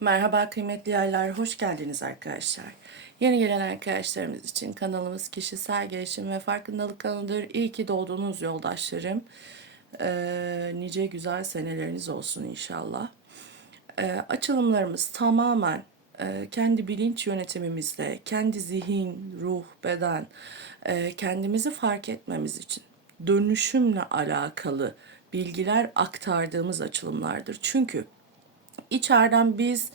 Merhaba kıymetli yaylar, hoş geldiniz arkadaşlar. Yeni gelen arkadaşlarımız için kanalımız kişisel gelişim ve farkındalık kanalıdır. İyi ki doğdunuz yoldaşlarım. Ee, nice güzel seneleriniz olsun inşallah. Ee, açılımlarımız tamamen e, kendi bilinç yönetimimizle, kendi zihin, ruh, beden, e, kendimizi fark etmemiz için dönüşümle alakalı bilgiler aktardığımız açılımlardır. Çünkü içeriden biz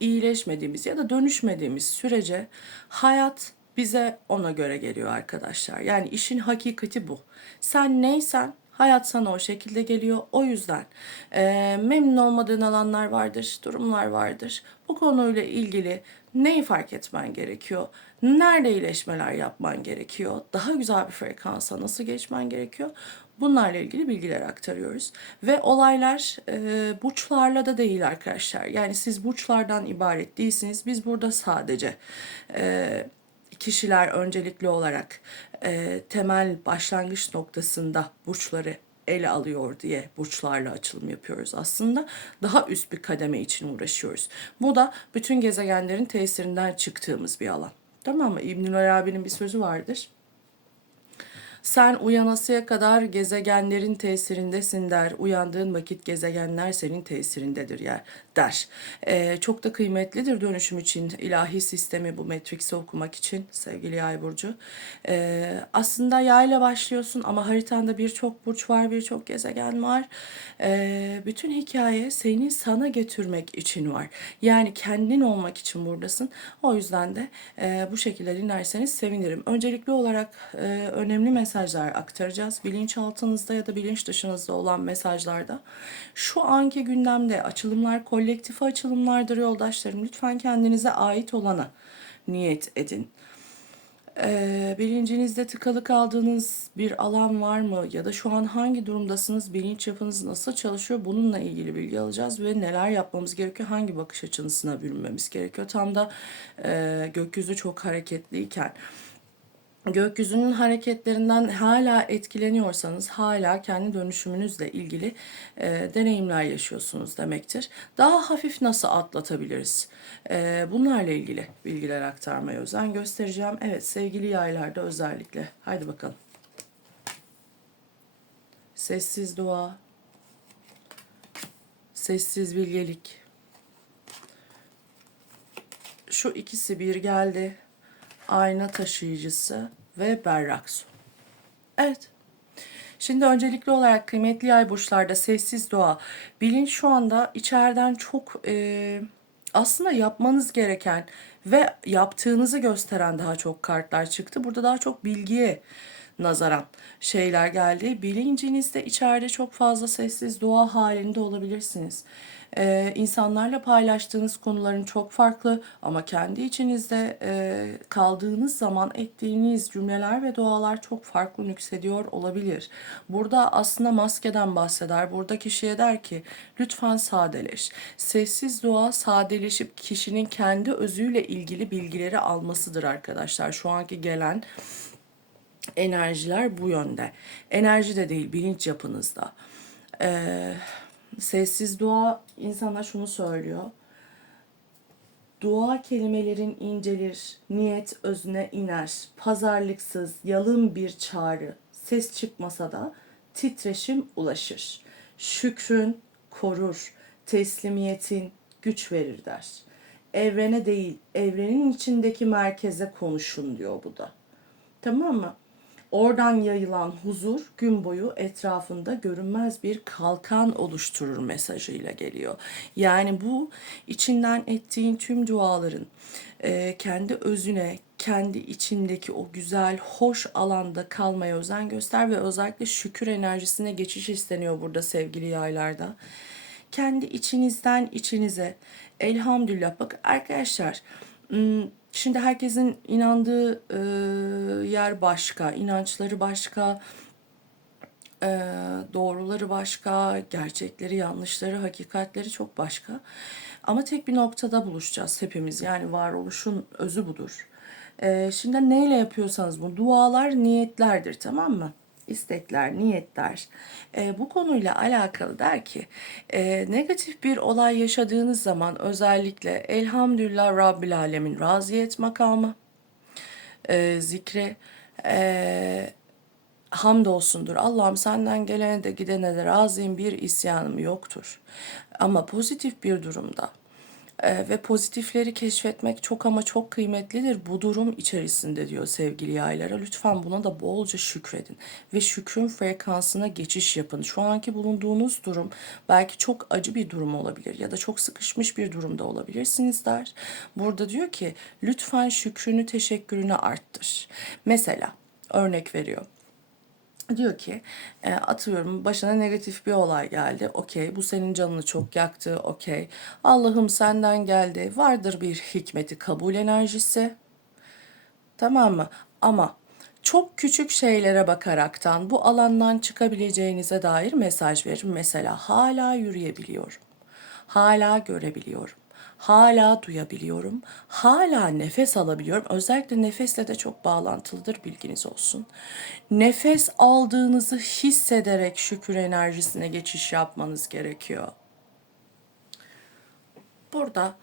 iyileşmediğimiz ya da dönüşmediğimiz sürece hayat bize ona göre geliyor arkadaşlar. Yani işin hakikati bu. Sen neysen hayat sana o şekilde geliyor. O yüzden e, memnun olmadığın alanlar vardır, durumlar vardır. Bu konuyla ilgili neyi fark etmen gerekiyor? Nerede iyileşmeler yapman gerekiyor? Daha güzel bir frekansa nasıl geçmen gerekiyor? Bunlarla ilgili bilgiler aktarıyoruz. Ve olaylar e, burçlarla da değil arkadaşlar. Yani siz burçlardan ibaret değilsiniz. Biz burada sadece e, kişiler öncelikli olarak e, temel başlangıç noktasında burçları ele alıyor diye burçlarla açılım yapıyoruz aslında. Daha üst bir kademe için uğraşıyoruz. Bu da bütün gezegenlerin tesirinden çıktığımız bir alan. Tamam mı? İbnül Arabi'nin bir sözü vardır. Sen uyanasıya kadar gezegenlerin tesirindesin der. Uyandığın vakit gezegenler senin tesirindedir yer der. Ee, çok da kıymetlidir dönüşüm için ilahi sistemi bu Matrix'i okumak için sevgili Yay burcu. Ee, aslında yayla başlıyorsun ama haritanda birçok burç var, birçok gezegen var. Ee, bütün hikaye seni sana getirmek için var. Yani kendin olmak için buradasın. O yüzden de e, bu şekilde dinlerseniz sevinirim. Öncelikli olarak e, önemli mesajlar aktaracağız. Bilinçaltınızda ya da bilinç dışınızda olan mesajlarda. Şu anki gündemde açılımlar kolektif açılımlardır yoldaşlarım. Lütfen kendinize ait olana niyet edin. Ee, bilincinizde tıkalı kaldığınız bir alan var mı ya da şu an hangi durumdasınız, bilinç yapınız nasıl çalışıyor bununla ilgili bilgi alacağız ve neler yapmamız gerekiyor, hangi bakış açısına bürünmemiz gerekiyor. Tam da e, gökyüzü çok hareketliyken gökyüzünün hareketlerinden hala etkileniyorsanız hala kendi dönüşümünüzle ilgili e, deneyimler yaşıyorsunuz demektir. Daha hafif nasıl atlatabiliriz? E, bunlarla ilgili bilgiler aktarmaya özen göstereceğim. Evet sevgili yaylarda özellikle. Haydi bakalım. Sessiz dua. Sessiz bilgelik. Şu ikisi bir geldi ayna taşıyıcısı ve berrak su. Evet. Şimdi öncelikli olarak kıymetli yay burçlarda sessiz doğa. Bilinç şu anda içeriden çok e, aslında yapmanız gereken ve yaptığınızı gösteren daha çok kartlar çıktı. Burada daha çok bilgiye nazaran şeyler geldi. Bilincinizde içeride çok fazla sessiz dua halinde olabilirsiniz. Ee, insanlarla paylaştığınız konuların çok farklı ama kendi içinizde e, kaldığınız zaman ettiğiniz cümleler ve dualar çok farklı nüksediyor olabilir. Burada aslında maskeden bahseder. Burada kişiye der ki lütfen sadeleş. Sessiz dua sadeleşip kişinin kendi özüyle ilgili bilgileri almasıdır arkadaşlar. Şu anki gelen enerjiler bu yönde. Enerji de değil bilinç yapınızda. Ee, sessiz dua insana şunu söylüyor. Dua kelimelerin incelir, niyet özüne iner. Pazarlıksız, yalın bir çağrı. Ses çıkmasa da titreşim ulaşır. Şükrün korur, teslimiyetin güç verir der. Evrene değil, evrenin içindeki merkeze konuşun diyor bu da. Tamam mı? Oradan yayılan huzur gün boyu etrafında görünmez bir kalkan oluşturur mesajıyla geliyor. Yani bu içinden ettiğin tüm duaların e, kendi özüne, kendi içindeki o güzel, hoş alanda kalmaya özen göster ve özellikle şükür enerjisine geçiş isteniyor burada sevgili yaylarda. Kendi içinizden içinize elhamdülillah bak arkadaşlar Şimdi herkesin inandığı e, yer başka, inançları başka, e, doğruları başka, gerçekleri, yanlışları, hakikatleri çok başka. Ama tek bir noktada buluşacağız hepimiz. Yani varoluşun özü budur. E, şimdi neyle yapıyorsanız bu dualar niyetlerdir tamam mı? İstekler, niyetler e, bu konuyla alakalı der ki e, negatif bir olay yaşadığınız zaman özellikle elhamdülillah Rabbil Alemin raziyet makamı e, zikri e, hamdolsundur. Allah'ım senden gelene de gidene de razıyım bir isyanım yoktur. Ama pozitif bir durumda ve pozitifleri keşfetmek çok ama çok kıymetlidir bu durum içerisinde diyor sevgili yaylara. Lütfen buna da bolca şükredin ve şükrün frekansına geçiş yapın. Şu anki bulunduğunuz durum belki çok acı bir durum olabilir ya da çok sıkışmış bir durumda olabilirsiniz der. Burada diyor ki lütfen şükrünü teşekkürünü arttır. Mesela örnek veriyor. Diyor ki e, atıyorum başına negatif bir olay geldi. Okey bu senin canını çok yaktı. Okey Allah'ım senden geldi. Vardır bir hikmeti kabul enerjisi. Tamam mı? Ama çok küçük şeylere bakaraktan bu alandan çıkabileceğinize dair mesaj verir. Mesela hala yürüyebiliyorum. Hala görebiliyorum. Hala duyabiliyorum. Hala nefes alabiliyorum. Özellikle nefesle de çok bağlantılıdır bilginiz olsun. Nefes aldığınızı hissederek şükür enerjisine geçiş yapmanız gerekiyor. Burada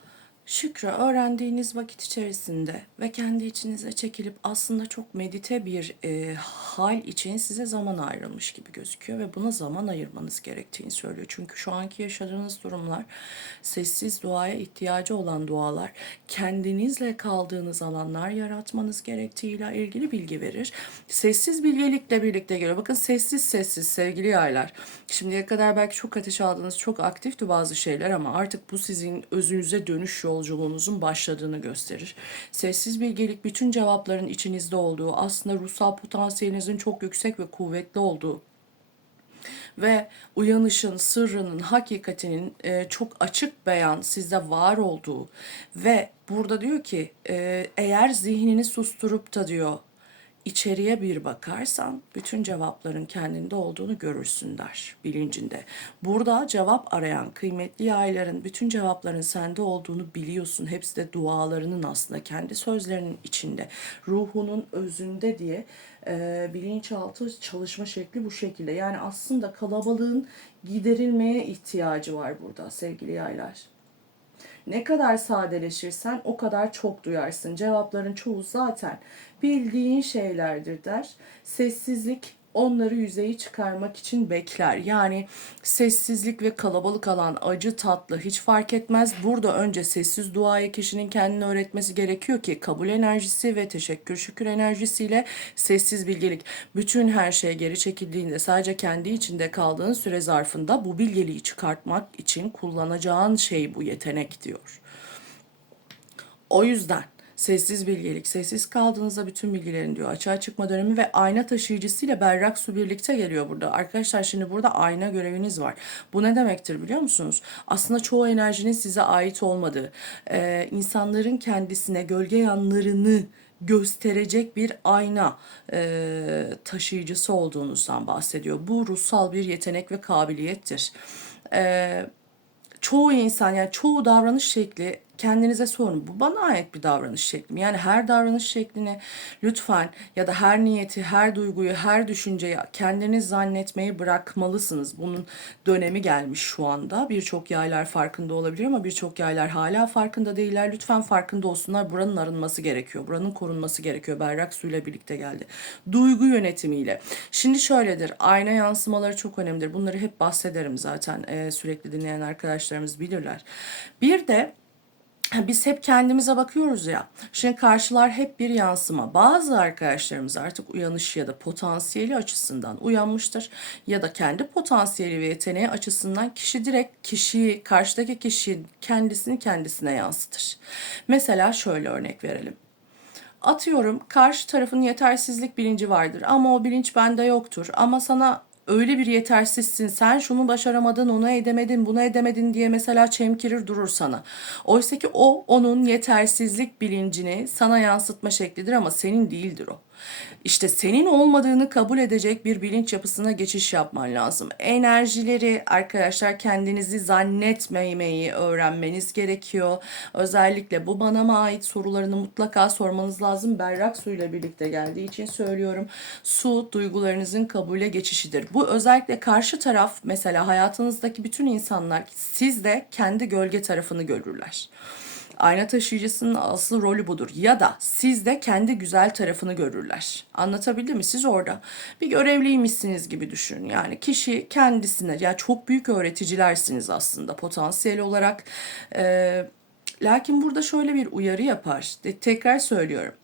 şükrü öğrendiğiniz vakit içerisinde ve kendi içinize çekilip aslında çok medite bir e, hal için size zaman ayrılmış gibi gözüküyor ve buna zaman ayırmanız gerektiğini söylüyor. Çünkü şu anki yaşadığınız durumlar sessiz duaya ihtiyacı olan dualar, kendinizle kaldığınız alanlar yaratmanız gerektiğiyle ilgili bilgi verir. Sessiz bilgelikle birlikte geliyor. Bakın sessiz sessiz sevgili yaylar. Şimdiye kadar belki çok ateş aldığınız çok aktifti bazı şeyler ama artık bu sizin özünüze dönüş yolculuğunuzun başladığını gösterir. Sessiz bilgelik bütün cevapların içinizde olduğu, aslında ruhsal potansiyelinizin çok yüksek ve kuvvetli olduğu ve uyanışın, sırrının, hakikatinin e, çok açık beyan sizde var olduğu ve burada diyor ki e, eğer zihnini susturup da diyor içeriye bir bakarsan bütün cevapların kendinde olduğunu görürsün der bilincinde. Burada cevap arayan kıymetli yayların bütün cevapların sende olduğunu biliyorsun. Hepsi de dualarının aslında kendi sözlerinin içinde, ruhunun özünde diye e, bilinçaltı çalışma şekli bu şekilde. Yani aslında kalabalığın giderilmeye ihtiyacı var burada sevgili yaylar. Ne kadar sadeleşirsen o kadar çok duyarsın. Cevapların çoğu zaten bildiğin şeylerdir der. Sessizlik onları yüzeyi çıkarmak için bekler. Yani sessizlik ve kalabalık alan acı tatlı hiç fark etmez. Burada önce sessiz duayı kişinin kendine öğretmesi gerekiyor ki kabul enerjisi ve teşekkür şükür enerjisiyle sessiz bilgelik. Bütün her şey geri çekildiğinde sadece kendi içinde kaldığın süre zarfında bu bilgeliği çıkartmak için kullanacağın şey bu yetenek diyor. O yüzden Sessiz bilgelik. Sessiz kaldığınızda bütün bilgilerin diyor açığa çıkma dönemi ve ayna taşıyıcısıyla berrak su birlikte geliyor burada. Arkadaşlar şimdi burada ayna göreviniz var. Bu ne demektir biliyor musunuz? Aslında çoğu enerjinin size ait olmadığı, e, insanların kendisine gölge yanlarını gösterecek bir ayna e, taşıyıcısı olduğunuzdan bahsediyor. Bu ruhsal bir yetenek ve kabiliyettir. E, çoğu insan yani çoğu davranış şekli kendinize sorun. Bu bana ait bir davranış şekli mi? Yani her davranış şeklini lütfen ya da her niyeti, her duyguyu, her düşünceyi kendiniz zannetmeyi bırakmalısınız. Bunun dönemi gelmiş şu anda. Birçok yaylar farkında olabilir ama birçok yaylar hala farkında değiller. Lütfen farkında olsunlar. Buranın arınması gerekiyor. Buranın korunması gerekiyor. Berrak suyla birlikte geldi. Duygu yönetimiyle. Şimdi şöyledir. Ayna yansımaları çok önemlidir. Bunları hep bahsederim zaten. Ee, sürekli dinleyen arkadaşlarımız bilirler. Bir de biz hep kendimize bakıyoruz ya. Şimdi karşılar hep bir yansıma. Bazı arkadaşlarımız artık uyanış ya da potansiyeli açısından uyanmıştır. Ya da kendi potansiyeli ve yeteneği açısından kişi direkt kişiyi, karşıdaki kişi kendisini kendisine yansıtır. Mesela şöyle örnek verelim. Atıyorum karşı tarafın yetersizlik bilinci vardır ama o bilinç bende yoktur. Ama sana öyle bir yetersizsin sen şunu başaramadın onu edemedin bunu edemedin diye mesela çemkirir durur sana. Oysa ki o onun yetersizlik bilincini sana yansıtma şeklidir ama senin değildir o. İşte senin olmadığını kabul edecek bir bilinç yapısına geçiş yapman lazım. Enerjileri arkadaşlar kendinizi zannetmemeyi öğrenmeniz gerekiyor. Özellikle bu bana mı ait sorularını mutlaka sormanız lazım. Berrak su ile birlikte geldiği için söylüyorum. Su duygularınızın kabule geçişidir. Bu özellikle karşı taraf mesela hayatınızdaki bütün insanlar sizde kendi gölge tarafını görürler. Ayna taşıyıcısının asıl rolü budur. Ya da siz de kendi güzel tarafını görürler. Anlatabildim mi? Siz orada bir görevliymişsiniz gibi düşünün. Yani kişi kendisine, ya çok büyük öğreticilersiniz aslında potansiyel olarak. Ee, lakin burada şöyle bir uyarı yapar. Tekrar söylüyorum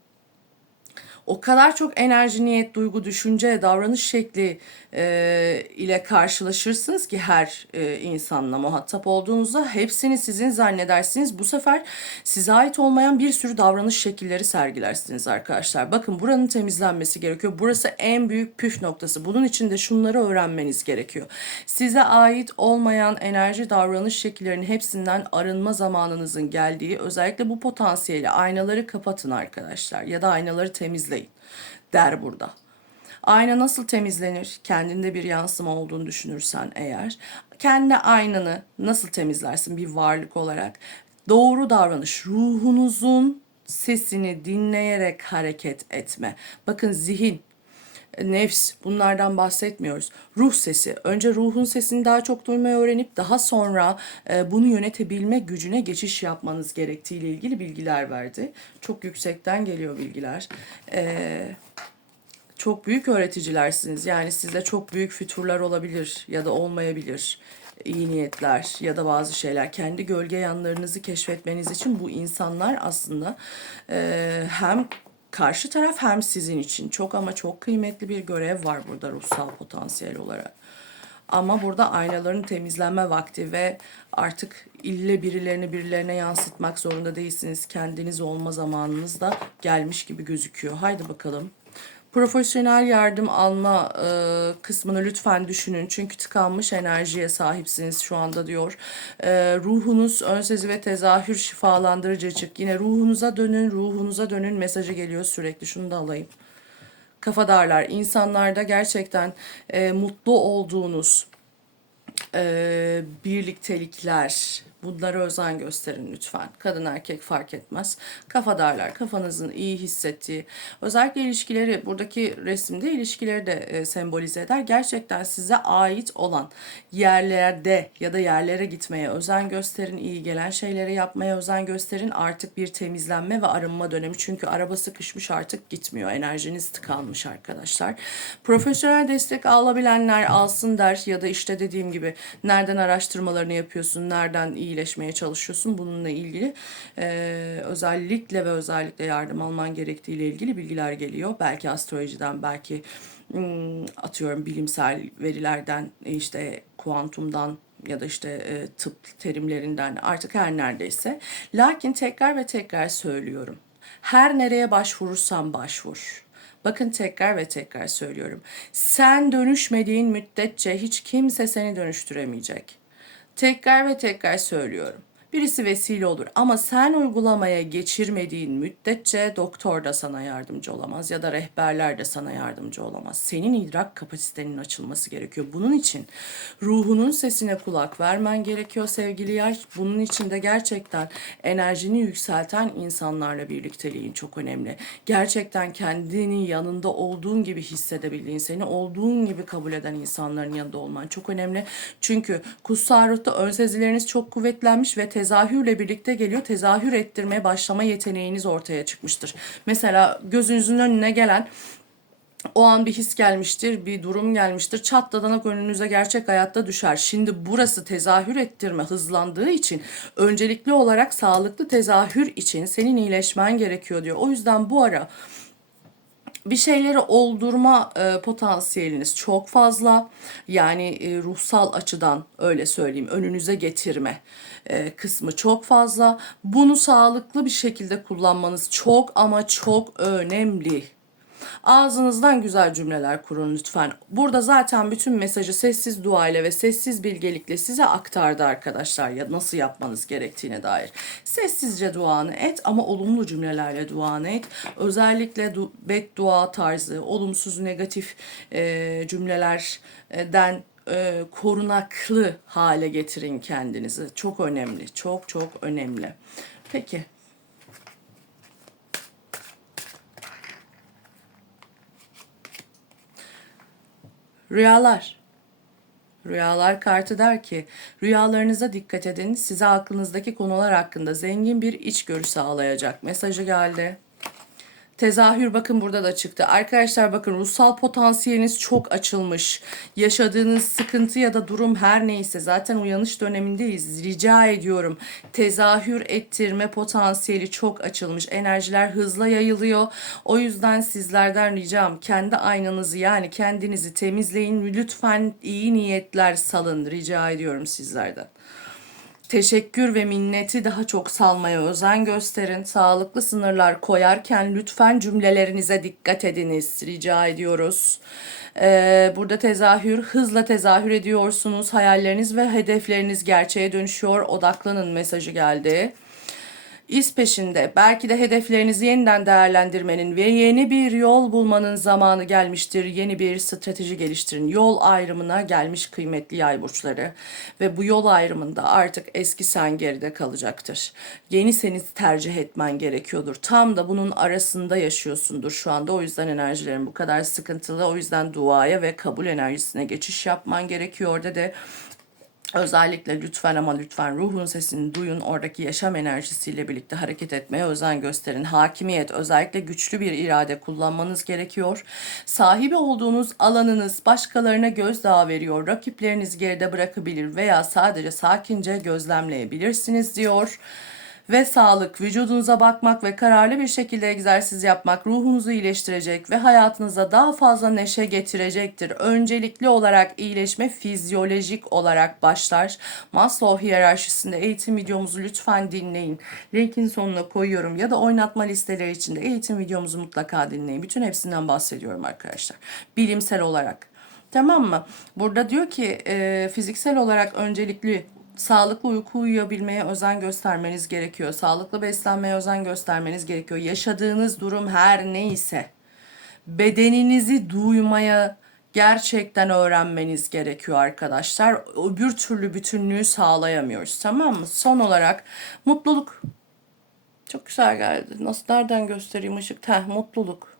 o kadar çok enerji, niyet, duygu, düşünce, davranış şekli e, ile karşılaşırsınız ki her e, insanla muhatap olduğunuzda hepsini sizin zannedersiniz. Bu sefer size ait olmayan bir sürü davranış şekilleri sergilersiniz arkadaşlar. Bakın buranın temizlenmesi gerekiyor. Burası en büyük püf noktası. Bunun için de şunları öğrenmeniz gerekiyor. Size ait olmayan enerji, davranış şekillerinin hepsinden arınma zamanınızın geldiği özellikle bu potansiyeli aynaları kapatın arkadaşlar ya da aynaları temizleyin der burada. Ayna nasıl temizlenir? Kendinde bir yansıma olduğunu düşünürsen eğer. Kendi aynanı nasıl temizlersin bir varlık olarak? Doğru davranış, ruhunuzun sesini dinleyerek hareket etme. Bakın zihin, nefs bunlardan bahsetmiyoruz. Ruh sesi. Önce ruhun sesini daha çok duymayı öğrenip daha sonra e, bunu yönetebilme gücüne geçiş yapmanız gerektiğiyle ilgili bilgiler verdi. Çok yüksekten geliyor bilgiler. Eee çok büyük öğreticilersiniz. Yani sizde çok büyük füturlar olabilir ya da olmayabilir. İyi niyetler ya da bazı şeyler. Kendi gölge yanlarınızı keşfetmeniz için bu insanlar aslında e, hem karşı taraf hem sizin için çok ama çok kıymetli bir görev var burada ruhsal potansiyel olarak. Ama burada aynaların temizlenme vakti ve artık ille birilerini birilerine yansıtmak zorunda değilsiniz. Kendiniz olma zamanınız da gelmiş gibi gözüküyor. Haydi bakalım. Profesyonel yardım alma e, kısmını lütfen düşünün. Çünkü tıkanmış enerjiye sahipsiniz şu anda diyor. E, ruhunuz ön sezi ve tezahür şifalandırıcı çık. Yine ruhunuza dönün, ruhunuza dönün mesajı geliyor sürekli. Şunu da alayım. Kafadarlar, insanlarda gerçekten e, mutlu olduğunuz e, birliktelikler, Bunlara özen gösterin lütfen. Kadın erkek fark etmez. Kafadarlar, kafanızın iyi hissettiği, özellikle ilişkileri, buradaki resimde ilişkileri de e, sembolize eder. Gerçekten size ait olan yerlerde ya da yerlere gitmeye özen gösterin. iyi gelen şeyleri yapmaya özen gösterin. Artık bir temizlenme ve arınma dönemi. Çünkü araba sıkışmış artık gitmiyor. Enerjiniz tıkanmış arkadaşlar. Profesyonel destek alabilenler alsın der ya da işte dediğim gibi nereden araştırmalarını yapıyorsun, nereden iyi iyileşmeye çalışıyorsun. Bununla ilgili e, özellikle ve özellikle yardım alman gerektiği ile ilgili bilgiler geliyor. Belki astrolojiden, belki hmm, atıyorum bilimsel verilerden, işte kuantumdan ya da işte e, tıp terimlerinden artık her neredeyse. Lakin tekrar ve tekrar söylüyorum. Her nereye başvurursan başvur. Bakın tekrar ve tekrar söylüyorum. Sen dönüşmediğin müddetçe hiç kimse seni dönüştüremeyecek. Tekrar ve tekrar söylüyorum. Birisi vesile olur ama sen uygulamaya geçirmediğin müddetçe doktor da sana yardımcı olamaz ya da rehberler de sana yardımcı olamaz. Senin idrak kapasitenin açılması gerekiyor. Bunun için ruhunun sesine kulak vermen gerekiyor sevgili yay. Bunun için de gerçekten enerjini yükselten insanlarla birlikteliğin çok önemli. Gerçekten kendini yanında olduğun gibi hissedebildiğin, seni olduğun gibi kabul eden insanların yanında olman çok önemli. Çünkü kutsal ruhta ön sezileriniz çok kuvvetlenmiş ve tezahürle birlikte geliyor. Tezahür ettirmeye başlama yeteneğiniz ortaya çıkmıştır. Mesela gözünüzün önüne gelen o an bir his gelmiştir, bir durum gelmiştir. Çatladanak önünüze gerçek hayatta düşer. Şimdi burası tezahür ettirme hızlandığı için öncelikli olarak sağlıklı tezahür için senin iyileşmen gerekiyor diyor. O yüzden bu ara bir şeyleri oldurma e, potansiyeliniz çok fazla. Yani e, ruhsal açıdan öyle söyleyeyim önünüze getirme e, kısmı çok fazla. Bunu sağlıklı bir şekilde kullanmanız çok ama çok önemli. Ağzınızdan güzel cümleler kurun lütfen. Burada zaten bütün mesajı sessiz dua ile ve sessiz bilgelikle size aktardı arkadaşlar ya nasıl yapmanız gerektiğine dair. Sessizce duanı et ama olumlu cümlelerle duanı et. Özellikle du- beddua tarzı, olumsuz negatif e, cümlelerden e, korunaklı hale getirin kendinizi. Çok önemli, çok çok önemli. Peki. Rüyalar. Rüyalar kartı der ki, rüyalarınıza dikkat edin, size aklınızdaki konular hakkında zengin bir içgörü sağlayacak. Mesajı geldi. Tezahür bakın burada da çıktı. Arkadaşlar bakın ruhsal potansiyeliniz çok açılmış. Yaşadığınız sıkıntı ya da durum her neyse zaten uyanış dönemindeyiz. Rica ediyorum. Tezahür ettirme potansiyeli çok açılmış. Enerjiler hızla yayılıyor. O yüzden sizlerden ricam kendi aynanızı yani kendinizi temizleyin. Lütfen iyi niyetler salın. Rica ediyorum sizlerden. Teşekkür ve minneti daha çok salmaya özen gösterin. Sağlıklı sınırlar koyarken lütfen cümlelerinize dikkat ediniz. Rica ediyoruz. Ee, burada tezahür, hızla tezahür ediyorsunuz. Hayalleriniz ve hedefleriniz gerçeğe dönüşüyor. Odaklanın mesajı geldi. İz peşinde belki de hedeflerinizi yeniden değerlendirmenin ve yeni bir yol bulmanın zamanı gelmiştir. Yeni bir strateji geliştirin. Yol ayrımına gelmiş kıymetli yay burçları ve bu yol ayrımında artık eski sen geride kalacaktır. Yeni seni tercih etmen gerekiyordur. Tam da bunun arasında yaşıyorsundur şu anda. O yüzden enerjilerin bu kadar sıkıntılı. O yüzden duaya ve kabul enerjisine geçiş yapman gerekiyor dedi. Özellikle lütfen ama lütfen ruhun sesini duyun. Oradaki yaşam enerjisiyle birlikte hareket etmeye özen gösterin. Hakimiyet, özellikle güçlü bir irade kullanmanız gerekiyor. Sahibi olduğunuz alanınız başkalarına gözdağı veriyor. Rakipleriniz geride bırakabilir veya sadece sakince gözlemleyebilirsiniz diyor ve sağlık, vücudunuza bakmak ve kararlı bir şekilde egzersiz yapmak ruhunuzu iyileştirecek ve hayatınıza daha fazla neşe getirecektir. Öncelikli olarak iyileşme fizyolojik olarak başlar. Maslow hiyerarşisinde eğitim videomuzu lütfen dinleyin. Linkin sonuna koyuyorum ya da oynatma listeleri içinde eğitim videomuzu mutlaka dinleyin. Bütün hepsinden bahsediyorum arkadaşlar. Bilimsel olarak. Tamam mı? Burada diyor ki e, fiziksel olarak öncelikli sağlıklı uyku uyuyabilmeye özen göstermeniz gerekiyor. Sağlıklı beslenmeye özen göstermeniz gerekiyor. Yaşadığınız durum her neyse bedeninizi duymaya gerçekten öğrenmeniz gerekiyor arkadaşlar. Öbür türlü bütünlüğü sağlayamıyoruz. Tamam mı? Son olarak mutluluk. Çok güzel geldi. Nasıl nereden göstereyim ışık? Heh, mutluluk.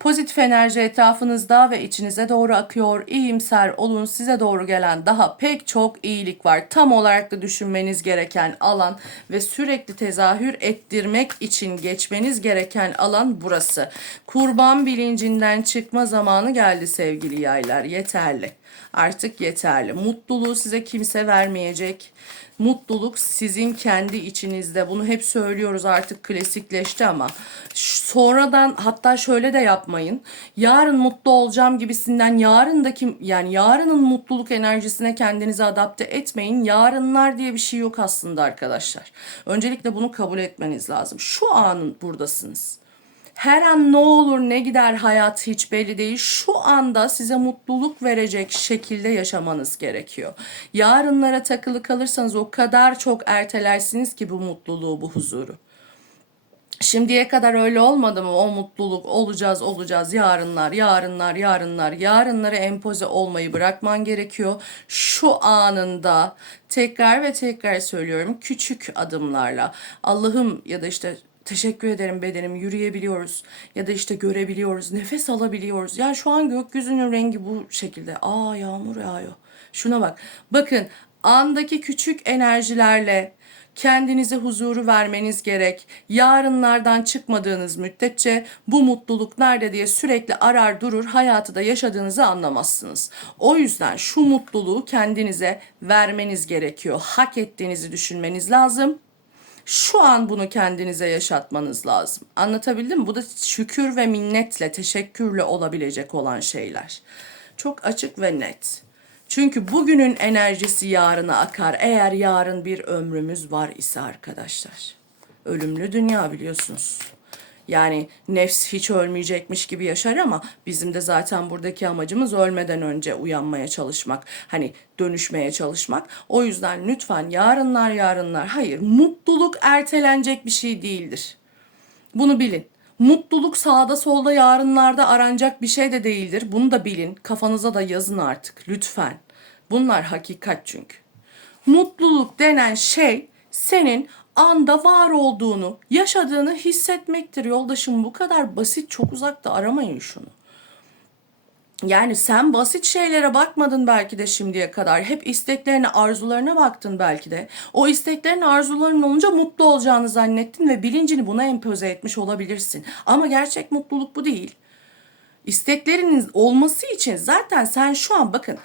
Pozitif enerji etrafınızda ve içinize doğru akıyor. İyimser olun. Size doğru gelen daha pek çok iyilik var. Tam olarak da düşünmeniz gereken alan ve sürekli tezahür ettirmek için geçmeniz gereken alan burası. Kurban bilincinden çıkma zamanı geldi sevgili yaylar. Yeterli. Artık yeterli. Mutluluğu size kimse vermeyecek. Mutluluk sizin kendi içinizde. Bunu hep söylüyoruz artık klasikleşti ama sonradan hatta şöyle de yapmayın. Yarın mutlu olacağım gibisinden yarındaki yani yarının mutluluk enerjisine kendinizi adapte etmeyin. Yarınlar diye bir şey yok aslında arkadaşlar. Öncelikle bunu kabul etmeniz lazım. Şu anın buradasınız. Her an ne olur ne gider hayat hiç belli değil. Şu anda size mutluluk verecek şekilde yaşamanız gerekiyor. Yarınlara takılı kalırsanız o kadar çok ertelersiniz ki bu mutluluğu, bu huzuru. Şimdiye kadar öyle olmadı mı? O mutluluk olacağız, olacağız. Yarınlar, yarınlar, yarınlar. Yarınlara empoze olmayı bırakman gerekiyor. Şu anında tekrar ve tekrar söylüyorum küçük adımlarla. Allah'ım ya da işte Teşekkür ederim bedenim yürüyebiliyoruz ya da işte görebiliyoruz, nefes alabiliyoruz. Ya şu an gökyüzünün rengi bu şekilde. Aa yağmur yağıyor. Şuna bak. Bakın andaki küçük enerjilerle kendinize huzuru vermeniz gerek. Yarınlardan çıkmadığınız müddetçe bu mutluluk nerede diye sürekli arar durur hayatı da yaşadığınızı anlamazsınız. O yüzden şu mutluluğu kendinize vermeniz gerekiyor. Hak ettiğinizi düşünmeniz lazım şu an bunu kendinize yaşatmanız lazım. Anlatabildim mi? Bu da şükür ve minnetle, teşekkürle olabilecek olan şeyler. Çok açık ve net. Çünkü bugünün enerjisi yarına akar. Eğer yarın bir ömrümüz var ise arkadaşlar. Ölümlü dünya biliyorsunuz. Yani nefs hiç ölmeyecekmiş gibi yaşar ama bizim de zaten buradaki amacımız ölmeden önce uyanmaya çalışmak. Hani dönüşmeye çalışmak. O yüzden lütfen yarınlar yarınlar hayır mutluluk ertelenecek bir şey değildir. Bunu bilin. Mutluluk sağda solda yarınlarda aranacak bir şey de değildir. Bunu da bilin. Kafanıza da yazın artık lütfen. Bunlar hakikat çünkü. Mutluluk denen şey senin anda var olduğunu, yaşadığını hissetmektir yoldaşım. Bu kadar basit, çok uzakta aramayın şunu. Yani sen basit şeylere bakmadın belki de şimdiye kadar. Hep isteklerine, arzularına baktın belki de. O isteklerin, arzuların olunca mutlu olacağını zannettin ve bilincini buna empoze etmiş olabilirsin. Ama gerçek mutluluk bu değil. İstekleriniz olması için zaten sen şu an bakın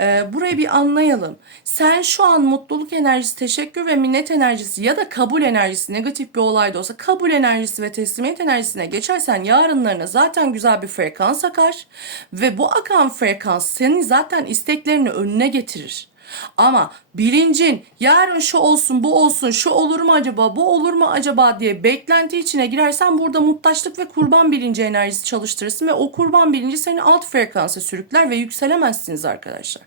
e, burayı bir anlayalım. Sen şu an mutluluk enerjisi, teşekkür ve minnet enerjisi ya da kabul enerjisi negatif bir olay da olsa kabul enerjisi ve teslimiyet enerjisine geçersen yarınlarına zaten güzel bir frekans akar ve bu akan frekans senin zaten isteklerini önüne getirir. Ama bilincin yarın şu olsun bu olsun şu olur mu acaba bu olur mu acaba diye beklenti içine girersen burada muhtaçlık ve kurban bilinci enerjisi çalıştırırsın ve o kurban bilinci seni alt frekansa sürükler ve yükselemezsiniz arkadaşlar.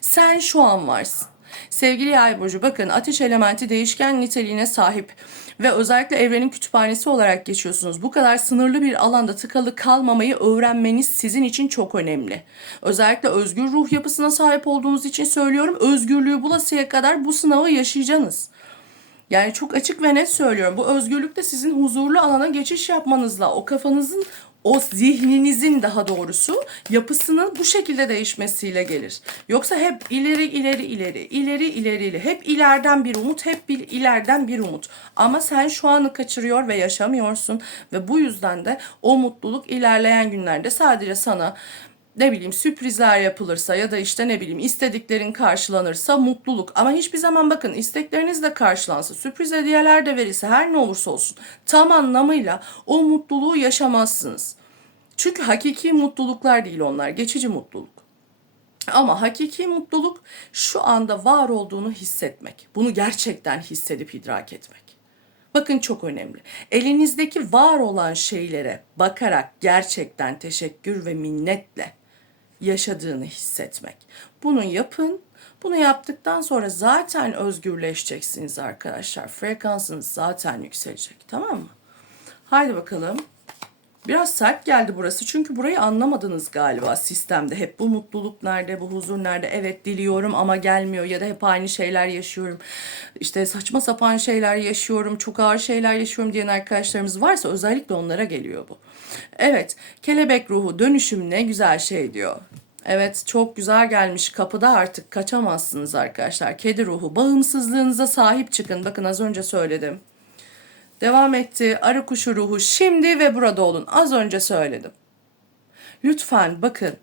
Sen şu an varsın. Sevgili yay burcu bakın ateş elementi değişken niteliğine sahip ve özellikle evrenin kütüphanesi olarak geçiyorsunuz. Bu kadar sınırlı bir alanda tıkalı kalmamayı öğrenmeniz sizin için çok önemli. Özellikle özgür ruh yapısına sahip olduğunuz için söylüyorum. Özgürlüğü bulasıya kadar bu sınavı yaşayacaksınız. Yani çok açık ve net söylüyorum. Bu özgürlükte sizin huzurlu alana geçiş yapmanızla o kafanızın o zihninizin daha doğrusu yapısının bu şekilde değişmesiyle gelir. Yoksa hep ileri ileri ileri ileri ileri hep ileriden bir umut hep bir ileriden bir umut. Ama sen şu anı kaçırıyor ve yaşamıyorsun ve bu yüzden de o mutluluk ilerleyen günlerde sadece sana ne bileyim sürprizler yapılırsa ya da işte ne bileyim istediklerin karşılanırsa mutluluk. Ama hiçbir zaman bakın istekleriniz de karşılansa, sürpriz hediyeler de verilse her ne olursa olsun tam anlamıyla o mutluluğu yaşamazsınız. Çünkü hakiki mutluluklar değil onlar, geçici mutluluk. Ama hakiki mutluluk şu anda var olduğunu hissetmek. Bunu gerçekten hissedip idrak etmek. Bakın çok önemli. Elinizdeki var olan şeylere bakarak gerçekten teşekkür ve minnetle yaşadığını hissetmek. Bunu yapın. Bunu yaptıktan sonra zaten özgürleşeceksiniz arkadaşlar. Frekansınız zaten yükselecek. Tamam mı? Haydi bakalım. Biraz sert geldi burası çünkü burayı anlamadınız galiba sistemde. Hep bu mutluluk nerede, bu huzur nerede? Evet diliyorum ama gelmiyor ya da hep aynı şeyler yaşıyorum. İşte saçma sapan şeyler yaşıyorum, çok ağır şeyler yaşıyorum diyen arkadaşlarımız varsa özellikle onlara geliyor bu. Evet, kelebek ruhu dönüşüm ne güzel şey diyor. Evet çok güzel gelmiş kapıda artık kaçamazsınız arkadaşlar. Kedi ruhu bağımsızlığınıza sahip çıkın. Bakın az önce söyledim. Devam etti. Arı kuşu ruhu şimdi ve burada olun. Az önce söyledim. Lütfen bakın.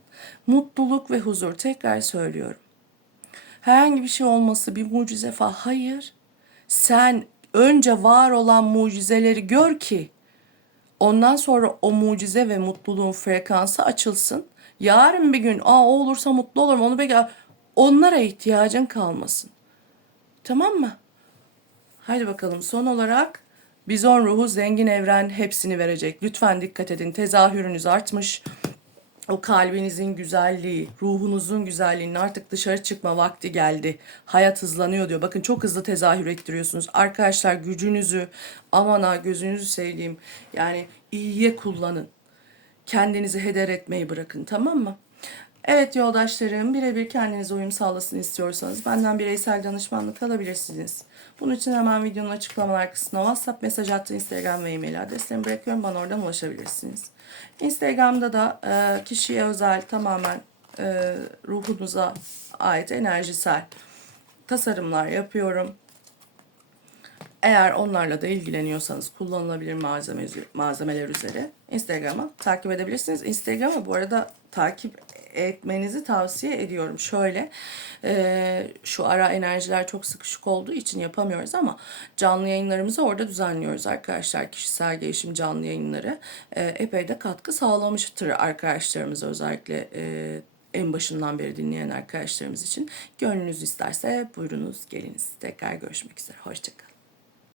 Mutluluk ve huzur tekrar söylüyorum. Herhangi bir şey olması bir mucize falan. Hayır. Sen önce var olan mucizeleri gör ki ondan sonra o mucize ve mutluluğun frekansı açılsın. Yarın bir gün aa o olursa mutlu olurum onu bekle. Onlara ihtiyacın kalmasın. Tamam mı? Haydi bakalım son olarak Bizon ruhu zengin evren hepsini verecek. Lütfen dikkat edin. Tezahürünüz artmış. O kalbinizin güzelliği, ruhunuzun güzelliğinin artık dışarı çıkma vakti geldi. Hayat hızlanıyor diyor. Bakın çok hızlı tezahür ettiriyorsunuz. Arkadaşlar gücünüzü, aman ha gözünüzü sevdiğim yani iyiye kullanın. Kendinizi heder etmeyi bırakın tamam mı? Evet yoldaşlarım birebir kendinize uyum sağlasın istiyorsanız benden bireysel danışmanlık alabilirsiniz. Bunun için hemen videonun açıklamalar kısmına WhatsApp mesaj attı Instagram ve e-mail adreslerimi bırakıyorum. Bana oradan ulaşabilirsiniz. Instagram'da da e, kişiye özel tamamen e, ruhunuza ait enerjisel tasarımlar yapıyorum. Eğer onlarla da ilgileniyorsanız kullanılabilir malzeme, malzemeler üzere Instagram'a takip edebilirsiniz. Instagram'a bu arada takip etmenizi tavsiye ediyorum. Şöyle e, şu ara enerjiler çok sıkışık olduğu için yapamıyoruz ama canlı yayınlarımızı orada düzenliyoruz arkadaşlar. Kişisel gelişim canlı yayınları e, epey de katkı sağlamıştır arkadaşlarımız özellikle e, en başından beri dinleyen arkadaşlarımız için. Gönlünüz isterse buyurunuz geliniz. Tekrar görüşmek üzere. Hoşçakalın.